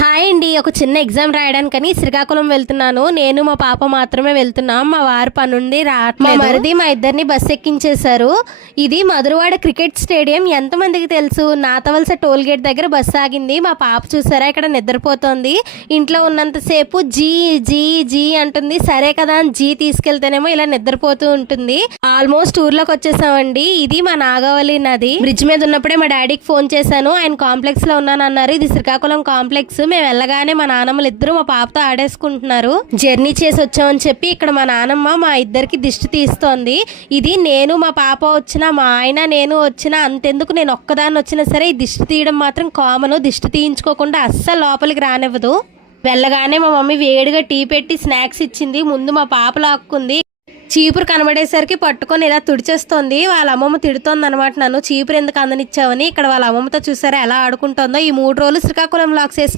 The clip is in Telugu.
హాయ్ అండి. ఒక చిన్న ఎగ్జామ్ రాయడానికని శ్రీకాకుళం వెళ్తున్నాను. నేను మా పాప మాత్రమే వెళ్తున్నాం. మా వారు పనుండి రావట్లేదు. మా మరిది మా ఇద్దరిని బస్సు ఎక్కించేశారు. ఇది మధురవాడ క్రికెట్ స్టేడియం. ఎంతమందికి తెలుసు? నాతవలస టోల్ గేట్ దగ్గర బస్సు ఆగింది. మా పాప చూసారా ఇక్కడ నిద్రపోతోంది. ఇంట్లో ఉన్నంతసేపు జీ జీ జీ అంటుంది. సరే కదా అని జీ తీసుకెళ్తేనేమో ఇలా నిద్రపోతూ ఉంటుంది. ఆల్మోస్ట్ ఊర్లోకి వచ్చేసామండి. ఇది మా నాగవల్లి నది. బ్రిడ్జ్ మీద ఉన్నప్పుడే మా డాడీకి ఫోన్ చేశాను. ఆయన కాంప్లెక్స్ లో ఉన్నానన్నారు. ఇది శ్రీకాకుళం కాంప్లెక్స్. మేము వెళ్ళగానే మా నాన్నమ్మలు ఇద్దరు మా పాపతో ఆడేసుకుంటున్నారు. జర్నీ చేసి వచ్చామని చెప్పి ఇక్కడ మా నాన్నమ్మ మా ఇద్దరికి దిష్టి తీస్తోంది. ఇది నేను మా పాప వచ్చినా మా ఆయన నేను వచ్చినా అంతెందుకు నేను ఒక్కదాన్ని వచ్చినా సరే ఈ దిష్టి తీయడం మాత్రం కామన్. దిష్టి తీయించుకోకుండా అస్సలు లోపలికి రానివ్వదు. వెళ్ళగానే మా మమ్మీ వేడిగా టీ పెట్టి స్నాక్స్ ఇచ్చింది. ముందు మా పాప లాక్కుంది. చీపురు కనబడేసరికి పట్టుకొని ఇలా తుడిచేస్తోంది. వాళ్ళ అమ్మమ్మ తిడుతోంది అనమాట, నన్ను చీపురు ఎందుకు అందనిచ్చావని. ఇక్కడ వాళ్ళ అమ్మమ్మతో చూసారా ఎలా ఆడుకుంటుందో. ఈ 3 రోజులు శ్రీకాకుళం లాక్స్